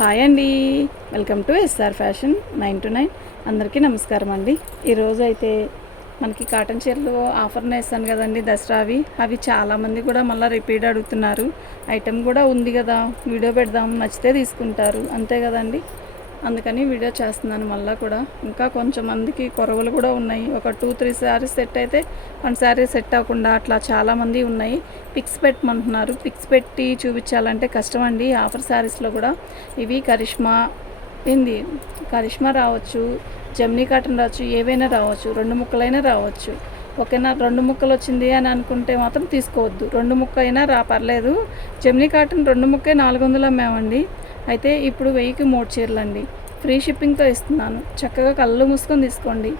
Hi అండి. Welcome to SR fashion 9 to 9. అందరికీ నమస్కారం అండి. ఈరోజు అయితే మనకి కాటన్ చీరలు ఆఫర్న వేస్తాను కదండి, దసరావి. అవి చాలామంది కూడా మళ్ళీ రిపీట్ అడుగుతున్నారు. ఐటెం కూడా ఉంది కదా, వీడియో పెడదాం, నచ్చితే తీసుకుంటారు, అంతే కదండి. అందుకని వీడియో చేస్తున్నాను మళ్ళీ కూడా. ఇంకా కొంచెం మందికి కొరవలు కూడా ఉన్నాయి. ఒక 2-3 శారీస్ సెట్ అయితే 1 శారీ సెట్ అవ్వకుండా అట్లా చాలామంది ఉన్నాయి. పిక్స్ పెట్టమంటున్నారు. పిక్స్ పెట్టి చూపించాలంటే కష్టం అండి ఆఫర్ శారీస్లో కూడా. ఇవి కరిష్మా రావచ్చు, జమ్నీ కాటన్ రావచ్చు, ఏవైనా రావచ్చు, 2 ముక్కలైనా రావచ్చు. ఓకేనా. 2 ముక్కలు వచ్చింది అని అనుకుంటే మాత్రం తీసుకోవద్దు. 2 ముక్క అయినా పర్లేదు. Gemini cotton 2 ముక్కే 400 అమ్మామండి. అయితే ఇప్పుడు 1000కి 3 చీరలు అండి. ఫ్రీ షిప్పింగ్తో ఇస్తున్నాను. చక్కగా కళ్ళు మూసుకొని తీసుకోండి.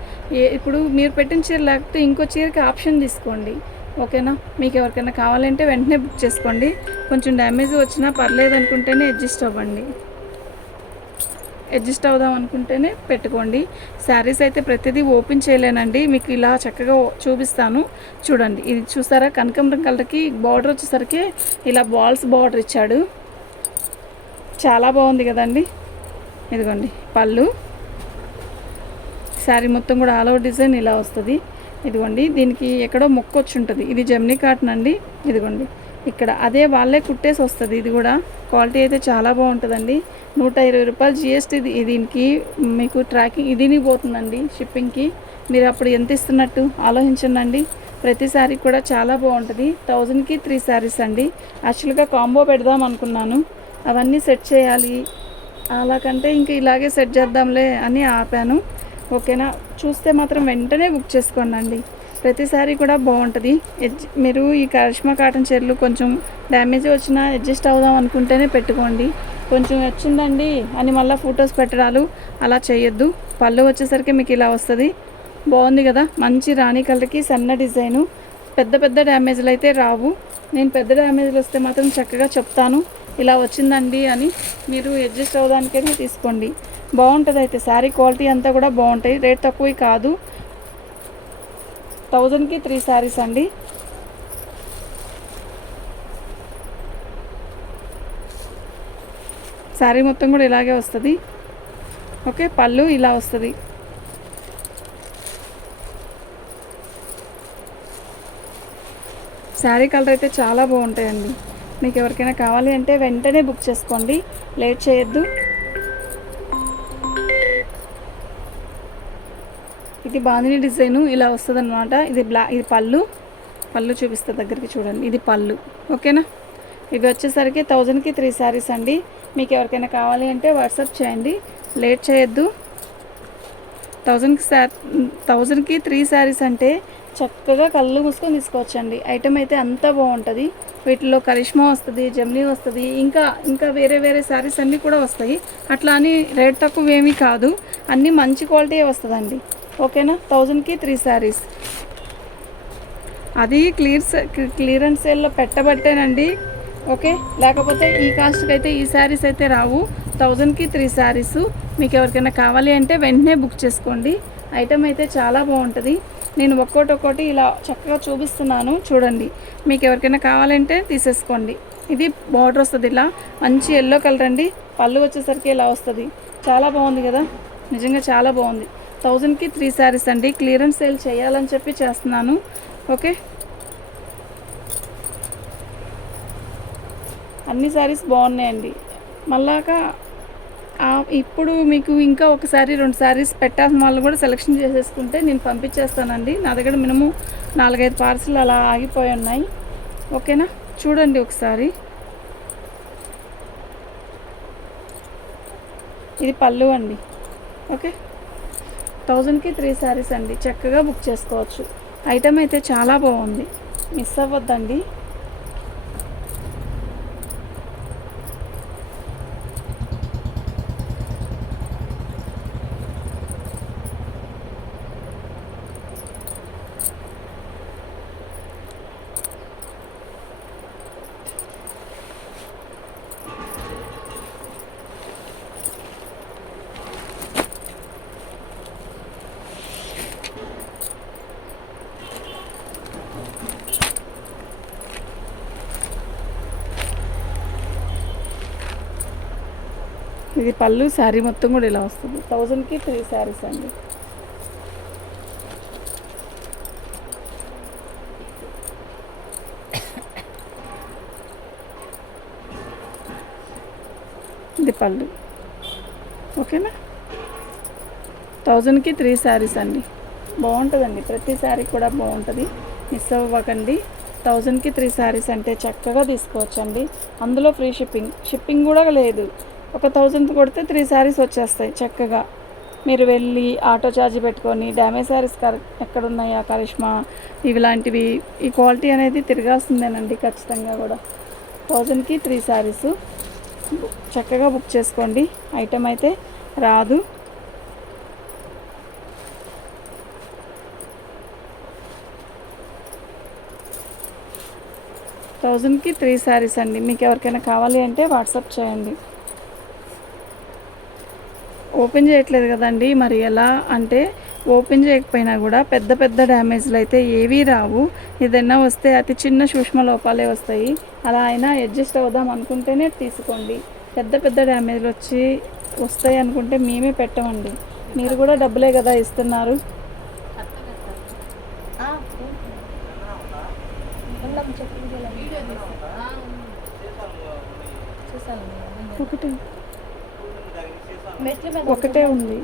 ఇప్పుడు మీరు పెట్టిన చీర లేకపోతే ఇంకో చీరకి ఆప్షన్ తీసుకోండి. ఓకేనా. మీకు ఎవరికైనా కావాలంటే వెంటనే బుక్ చేసుకోండి. కొంచెం డ్యామేజ్ వచ్చినా పర్లేదు అనుకుంటేనే అడ్జస్ట్ అవ్వండి. అడ్జస్ట్ అవుదాం అనుకుంటేనే పెట్టుకోండి. శారీస్ అయితే ప్రతిదీ ఓపెన్ చేయలేనండి, మీకు ఇలా చక్కగా చూపిస్తాను. చూడండి, ఇది చూసారా, కనకాంబరం కలర్కి బార్డర్ వచ్చేసరికి ఇలా బాల్స్ బార్డర్ ఇచ్చాడు. చాలా బాగుంది కదండి. ఇదిగోండి పళ్ళు. శారీ మొత్తం కూడా ఆల్ ఓవర్ డిజైన్ ఇలా వస్తుంది. ఇదిగోండి, దీనికి ఎక్కడో మొక్క వచ్చి ఉంటుంది. ఇది జమ్నీ కాటన్ అండి. ఇదిగోండి ఇక్కడ అదే వాళ్ళే కుట్టేసి వస్తుంది. ఇది కూడా క్వాలిటీ అయితే చాలా బాగుంటుందండి. 120 రూపాయలు GST. దీనికి మీకు ట్రాకింగ్ ఇదిని పోతుందండి షిప్పింగ్కి. మీరు అప్పుడు ఎంత ఇస్తున్నట్టు ఆలోచించండి. ప్రతి శారీ కూడా చాలా బాగుంటుంది. 1000కి 3 శారీస్ అండి. యాక్చువల్గా కాంబో పెడదాం అనుకున్నాను, అవన్నీ సెట్ చేయాలి. అలాకంటే ఇంక ఇలాగే సెట్ చేద్దాంలే అని ఆపాను. ఓకేనా. చూస్తే మాత్రం వెంటనే బుక్ చేసుకోండి. ప్రతిసారి కూడా బాగుంటుంది. మీరు ఈ కరిష్మా కాటన్ చీరలు కొంచెం డ్యామేజ్ వచ్చినా అడ్జస్ట్ అవుదాం అనుకుంటేనే పెట్టుకోండి. కొంచెం వచ్చిందండి అని మళ్ళీ ఫొటోస్ పెట్టడాలు అలా చేయొద్దు. పళ్ళు వచ్చేసరికి మీకు ఇలా వస్తుంది. బాగుంది కదా, మంచి రాణి కలర్కి సన్న డిజైను. పెద్ద పెద్ద డ్యామేజ్లు అయితే రావు. నేను పెద్ద డ్యామేజ్లు వస్తే మాత్రం చక్కగా చెప్తాను, ఇలా వచ్చిందండి అని. మీరు అడ్జస్ట్ అవ్వడానికైనా తీసుకోండి. బాగుంటుంది. అయితే శారీ క్వాలిటీ అంతా కూడా బాగుంటాయి. రేట్ తక్కువ కాదు. 1000కి 3 శారీస్ అండి. శారీ మొత్తం కూడా ఇలాగే వస్తుంది. ఓకే. పళ్ళు ఇలా వస్తుంది. శారీ కలర్ అయితే చాలా బాగుంటాయండి. మీకు ఎవరికైనా కావాలి అంటే వెంటనే బుక్ చేసుకోండి, లేట్ చేయొద్దు. ఇది బాందిని డిజైను ఇలా వస్తుంది అనమాట. ఇది ఇది పళ్ళు చూపిస్తే దగ్గరికి చూడండి. ఇది పళ్ళు. ఓకేనా. ఇవి వచ్చేసరికి 1000కి 3 శారీస్ అండి. మీకు ఎవరికైనా కావాలి అంటే వాట్సాప్ చేయండి, లేట్ చేయొద్దు. 1000కి 3 శారీస్ అంటే చక్కగా కళ్ళు మూసుకొని తీసుకోవచ్చండి. ఐటెం అయితే అంతా బాగుంటుంది. వీటిలో కరిష్మా వస్తుంది, జమ్నీ వస్తుంది, ఇంకా వేరే శారీస్ అన్నీ కూడా వస్తాయి. అట్లా అని రేట్ తక్కువ ఏమీ కాదు, అన్నీ మంచి క్వాలిటీ వస్తుందండి. ఓకేనా. 1000కి 3 శారీస్. అది క్లియరెన్స్ సేల్లో పెట్టబట్టేనండి. ఓకే. లేకపోతే ఈ కాస్ట్కి అయితే ఈ శారీస్ అయితే రావు. 1000కి 3 శారీస్. మీకు ఎవరికైనా కావాలి అంటే వెంటనే బుక్ చేసుకోండి. ఐటెం అయితే చాలా బాగుంటుంది. నేను ఒక్కోటి ఇలా చక్కగా చూపిస్తున్నాను, చూడండి. మీకు ఎవరికైనా కావాలంటే తీసేసుకోండి. ఇది బార్డర్ వస్తుంది ఇలా మంచి ఎల్లో కలర్ అండి. పళ్ళు వచ్చేసరికి ఇలా వస్తుంది. చాలా బాగుంది కదా, నిజంగా చాలా బాగుంది. 1000కి 3 శారీస్ అండి. క్లియరెన్స్ సేల్ చేయాలని చెప్పి చేస్తున్నాను. ఓకే. అన్ని శారీస్ బాగున్నాయండి. మళ్ళాక ఇప్పుడు మీకు ఇంకా 1 శారీ 2 శారీస్ పెట్టాల్సిన వాళ్ళు కూడా సెలెక్షన్ చేసేసుకుంటే నేను పంపించేస్తానండి. నా దగ్గర మినిమం 4-5 పార్సిల్ అలా ఆగిపోయి ఉన్నాయి. ఓకేనా. చూడండి ఒకసారి. ఇది పళ్ళు అండి. ఓకే. 1000కి 3 శారీస్ అండి. చక్కగా బుక్ చేసుకోవచ్చు. ఐటమ్ అయితే చాలా బాగుంది, మిస్ అవ్వద్దండి. ఇది పళ్ళు, శారీ మొత్తం కూడా ఇలా వస్తుంది. 1000కి 3 శారీస్ అండి. ఇది పళ్ళు. ఓకేనా? 1000కి 3 శారీస్ అండి. బాగుంటుందండి, ప్రతి శారీ కూడా బాగుంటుంది, మిస్ అవ్వకండి. 1000కి 3 శారీస్ అంటే చక్కగా తీసుకోవచ్చండి. అందులో ఫ్రీ షిప్పింగ్ కూడా లేదు. ఒక 1000 కొడితే 3 శారీస్ వచ్చేస్తాయి చక్కగా. మీరు వెళ్ళి ఆటో ఛార్జ్ పెట్టుకొని డ్యామేజ్ శారీస్ ఎక్కడున్నాయా కరిష్మా ఇలాంటివి, ఈ క్వాలిటీ అనేది తిరగాల్సిందేనండి ఖచ్చితంగా కూడా. 1000కి 3 శారీస్ చక్కగా బుక్ చేసుకోండి. ఐటెం అయితే రాదు. థౌజండ్కి 3 శారీస్ అండి. మీకు ఎవరికైనా కావాలి అంటే వాట్సాప్ చేయండి. ఓపెన్ చేయట్లేదు కదండి, మరి ఎలా అంటే ఓపెన్ చేయకపోయినా కూడా పెద్ద పెద్ద డ్యామేజ్లు అయితే ఏవీ రావు. ఏదైనా వస్తే అతి చిన్న సూక్ష్మ లోపాలే వస్తాయి. అలా అయినా అడ్జస్ట్ అవుదాం అనుకుంటేనే తీసుకోండి. పెద్ద పెద్ద డ్యామేజ్లు వస్తాయి అనుకుంటే మేమే పెట్టమండి. మీరు కూడా డబ్బులే కదా ఇస్తున్నారు. ఒకటే ఉంది.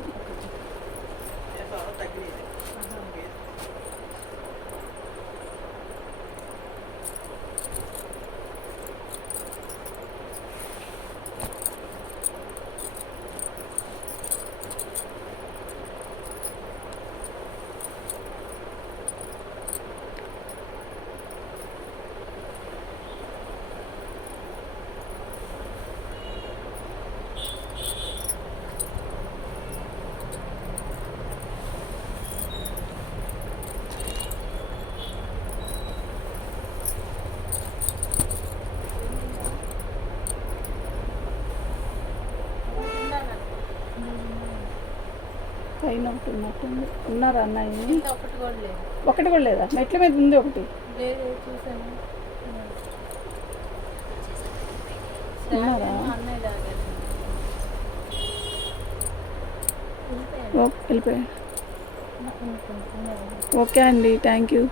పైన ఒకటి ఉన్నట్టుంది. ఉన్నారా అన్నయ్య? ఒకటి కూడా లేదా? మెట్ల మీద ఉంది ఒకటి. ఉన్నారా? వెళ్ళిపోయా. ఓకే అండి, థ్యాంక్ యూ.